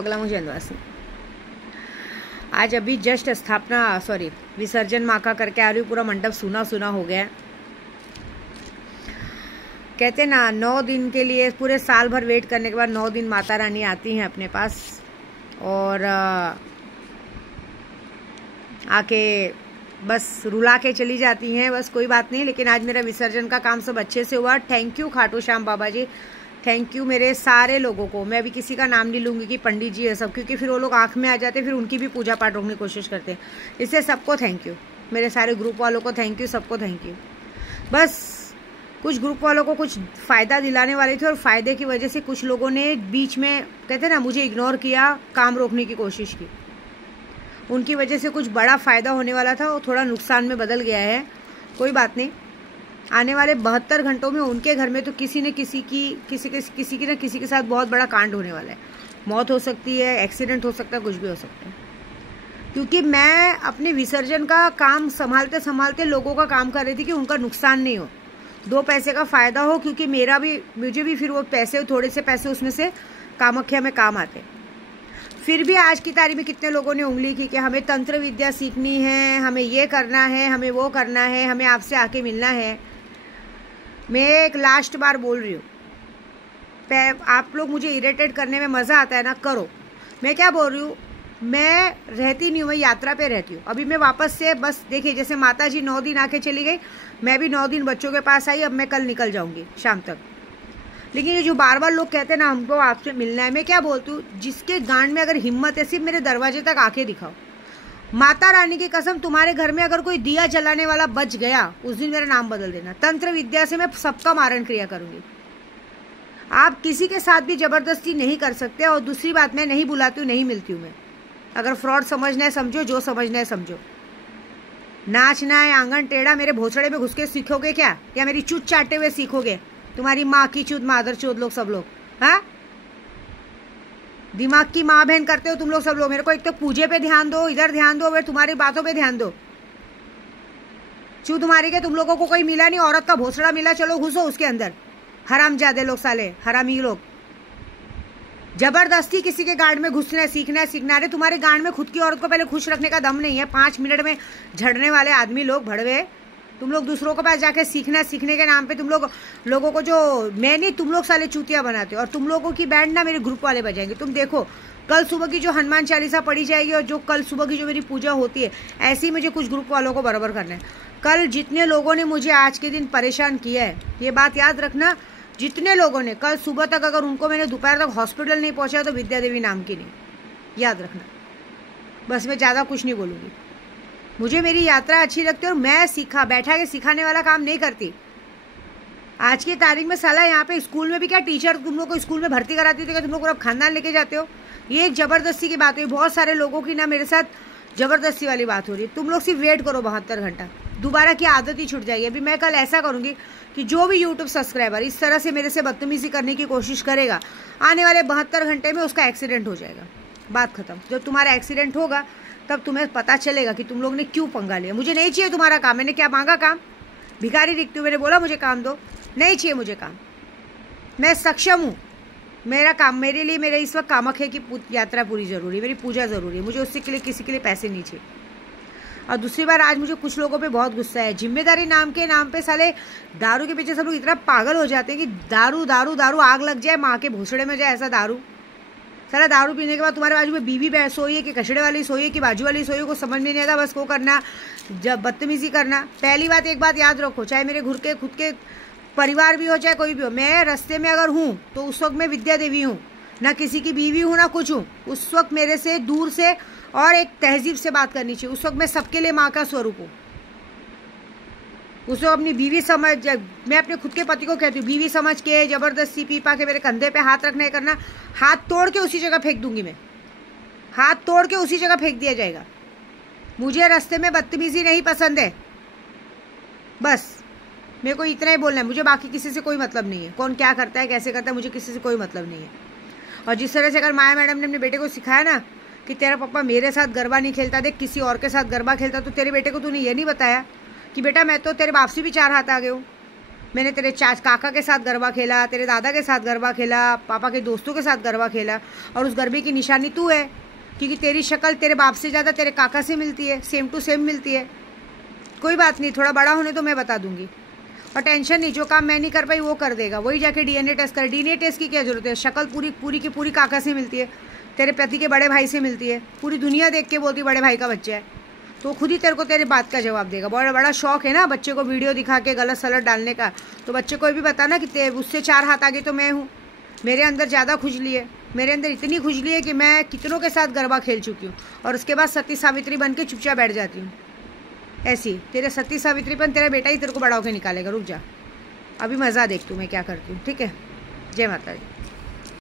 अगला मुझे जनवासी आज अभी जस्ट विसर्जन माँ का करके आ रही हूँ। पूरा मंडप सुना सुना हो गया है। कहते ना 9 दिन के लिए पूरे साल भर वेट करने के बाद 9 दिन माता रानी आती हैं अपने पास और आके बस रुला के चली जाती हैं। बस कोई बात नहीं, लेकिन आज मेरा विसर्जन का काम सब अच्छे से हुआ। Thank you Khatu Shyam Baba ji, thank you मेरे सारे लोगों को। मैं अभी किसी का नाम नहीं लूँगी कि पंडित जी है सब, क्योंकि फिर वो लोग आँख में आ जाते, फिर उनकी भी पूजा पाठ रोकने की कोशिश करते हैं। इससे सबको थैंक यू, मेरे सारे ग्रुप वालों को थैंक यू, सबको थैंक यू। बस कुछ ग्रुप वालों को कुछ फ़ायदा दिलाने वाले थे और फ़ायदे की वजह से कुछ लोगों ने बीच में कहते ना मुझे इग्नोर किया, काम रोकने की कोशिश की। उनकी वजह से कुछ बड़ा फ़ायदा होने वाला था, वो थोड़ा नुकसान में बदल गया है। कोई बात नहीं, आने वाले 72 घंटों में उनके घर में तो किसी न किसी के साथ बहुत बड़ा कांड होने वाला है। मौत हो सकती है, एक्सीडेंट हो सकता है, कुछ भी हो सकता है। क्योंकि मैं अपने विसर्जन का काम संभालते संभालते लोगों का काम कर रही थी कि उनका नुकसान नहीं हो, 2 पैसे का फ़ायदा हो, क्योंकि मुझे भी फिर वो पैसे, थोड़े से पैसे उसमें से कामाख्या में काम आते। फिर भी आज की तारीख में कितने लोगों ने उंगली की कि हमें तंत्र विद्या सीखनी है, हमें ये करना है, हमें वो करना है, हमें आपसे आके मिलना है। मैं एक लास्ट बार बोल रही हूँ, आप लोग मुझे इरिटेट करने में मज़ा आता है ना, करो। मैं क्या बोल रही हूँ, मैं रहती नहीं हूँ, मैं यात्रा पे रहती हूँ। अभी मैं वापस से बस देखिए, जैसे माता जी 9 दिन आके चली गई, मैं भी 9 दिन बच्चों के पास आई। अब मैं कल निकल जाऊँगी शाम तक। लेकिन ये जो बार बार लोग कहते हैं ना हमको आपसे मिलना है, मैं क्या बोलती हूँ, जिसके गांड में अगर हिम्मत है सिर्फ मेरे दरवाजे तक आके दिखाओ। माता रानी की कसम, तुम्हारे घर में अगर कोई दिया जलाने वाला बच गया, उस दिन मेरा नाम बदल देना। तंत्र विद्या से मैं सबका मारण क्रिया करूंगी। आप किसी के साथ भी जबरदस्ती नहीं कर सकते। और दूसरी बात, मैं नहीं बुलाती हूँ, नहीं मिलती हूँ मैं। अगर फ्रॉड समझना है समझो, जो समझना है समझो। नाचना है आंगन टेढ़ा मेरे भोसड़े में घुस के सीखोगे क्या, या मेरी चूत चाटते हुए सीखोगे? तुम्हारी माँ की चूत, मादर चूत लोग सब लोग, हाँ दिमाग की माँ बहन करते हो तुम लोग सब लोग। मेरे को एक तो पूजे पे ध्यान दो, इधर ध्यान दो, फिर तुम्हारी बातों पे ध्यान दो। चू तुम्हारी के तुम लोगों को कोई मिला नहीं, औरत का भोसड़ा मिला, चलो घुसो उसके अंदर। हरामजादे लोग, साले हरामी लोग। जबरदस्ती किसी के गांड में घुसना है, सीखना है, सीखना है। तुम्हारे गांड में खुद की औरत को पहले खुश रखने का दम नहीं है। 5 मिनट में झड़ने वाले आदमी लोग, भड़वे। तुम लोग दूसरों के पास जाके सीखने के नाम पे तुम लोगों को, जो मैं नहीं, तुम लोग साले चूतिया बनाते हो। और तुम लोगों की बैंड ना मेरे ग्रुप वाले बजाएंगे। तुम देखो, कल सुबह की जो हनुमान चालीसा पढ़ी जाएगी और जो कल सुबह की जो मेरी पूजा होती है, ऐसे ही मुझे कुछ ग्रुप वालों को बराबर करना है। कल जितने लोगों ने मुझे आज के दिन परेशान किया है, ये बात याद रखना, जितने लोगों ने कल सुबह तक, अगर उनको मैंने दोपहर तक हॉस्पिटल नहीं पहुँचाया तो विद्या देवी नाम की नहीं, याद रखना। बस मैं ज़्यादा कुछ नहीं बोलूँगी। मुझे मेरी यात्रा अच्छी लगती है और मैं बैठा के सिखाने वाला काम नहीं करती। आज की तारीख में साला यहाँ पे स्कूल में भी क्या टीचर तुम लोग को स्कूल में भर्ती कराती थी, क्या तुम लोग अब खानदान लेके जाते हो? ये एक ज़बरदस्ती की बात हुई। बहुत सारे लोगों की ना मेरे साथ ज़बरदस्ती वाली बात हो रही है। तुम लोग सिर्फ वेट करो 72 घंटा, दोबारा की आदत ही छूट जाएगी। अभी मैं कल ऐसा करूँगी कि जो भी यूट्यूब सब्सक्राइबर इस तरह से मेरे से बदतमीजी करने की कोशिश करेगा, आने वाले 72 घंटे में उसका एक्सीडेंट हो जाएगा। बात खत्म। जब तुम्हारा एक्सीडेंट होगा तब तुम्हें पता चलेगा कि तुम लोग ने क्यों पंगा लिया। मुझे नहीं चाहिए तुम्हारा काम। मैंने क्या मांगा काम? भिखारी दिखती हूँ, मैंने बोला मुझे काम दो? नहीं चाहिए मुझे काम। मैं सक्षम हूँ, मेरा काम, मेरे लिए मेरे इस वक्त कामाख्या की यात्रा पूरी ज़रूरी है, मेरी पूजा ज़रूरी है। मुझे उससे के लिए किसी के लिए पैसे नहीं चाहिए। और दूसरी बार, आज मुझे कुछ लोगों पे बहुत गुस्सा है। जिम्मेदारी नाम पे साले दारू के पीछे सब लोग इतना पागल हो जाते हैं कि दारू दारू दारू, आग लग जाए माँ के भोसड़े में जाए, ऐसा दारू। सारा दारू पीने के बाद तुम्हारे बाजू में बीवी सोई है कि कचड़े वाली सोई है कि बाजू वाली सोई है, को समझ में नहीं आता। बस वो करना, जब बदतमीजी करना। पहली बात, एक बात याद रखो, चाहे मेरे घर के खुद के परिवार भी हो, चाहे कोई भी हो, मैं रास्ते में अगर हूँ तो उस वक्त मैं विद्या देवी हूँ, ना किसी की बीवी हूँ, ना कुछ हूँ। उस वक्त मेरे से दूर से और एक तहजीब से बात करनी चाहिए। उस वक्त मैं सबके लिए माँ का स्वरूप हूँ। उसको अपनी बीवी समझ, मैं अपने खुद के पति को कहती हूँ बीवी समझ के जबरदस्ती पीपा के मेरे कंधे पे हाथ रखना है करना, हाथ तोड़ के उसी जगह फेंक दूंगी मैं। हाथ तोड़ के उसी जगह फेंक दिया जाएगा। मुझे रास्ते में बदतमीजी नहीं पसंद है। बस मेरे को इतना ही बोलना है। मुझे बाकी किसी से कोई मतलब नहीं है, कौन क्या करता है, कैसे करता है, मुझे किसी से कोई मतलब नहीं है। और जिस तरह से अगर माया मैडम ने अपने बेटे को सिखाया ना कि तेरा पापा मेरे साथ गरबा नहीं खेलता, देख किसी और के साथ गरबा खेलता, तो तेरे बेटे को तूने ये नहीं बताया कि बेटा मैं तो तेरे बाप से भी 4 हाथ आ गए हूँ। मैंने तेरे काका के साथ गरबा खेला, तेरे दादा के साथ गरबा खेला, पापा के दोस्तों के साथ गरबा खेला, और उस गरबे की निशानी तू है, क्योंकि तेरी शक्ल तेरे बाप से ज़्यादा तेरे काका से मिलती है, सेम टू सेम मिलती है। कोई बात नहीं, थोड़ा बड़ा होने तो मैं बता दूंगी, और टेंशन नहीं, जो काम मैं नहीं कर पाई वो कर देगा, वही जाके डीएनए टेस्ट कर। डीएनए टेस्ट की क्या जरूरत है, शक्ल पूरी की पूरी काका से मिलती है, तेरे पति के बड़े भाई से मिलती है, पूरी दुनिया देख के बोलती बड़े भाई का बच्चा है, तो खुद ही तेरे को तेरे बात का जवाब देगा। बड़ा बड़ा शौक है ना बच्चे को वीडियो दिखा के गलत सलत डालने का, तो बच्चे को भी बताना कि उससे 4 हाथ आगे तो मैं हूँ, मेरे अंदर ज़्यादा खुजली है, मेरे अंदर इतनी खुजली है कि मैं कितनों के साथ गरबा खेल चुकी हूँ, और उसके बाद सती सावित्री बन के चुपचाप बैठ जाती हूँ। ऐसी तेरे सती सावित्रीपन तेरा बेटा ही तेरे को बड़ा होकर निकालेगा। रुक जा, अभी मज़ा देख तू मैं क्या करती हूँ, ठीक है। जय माता दी।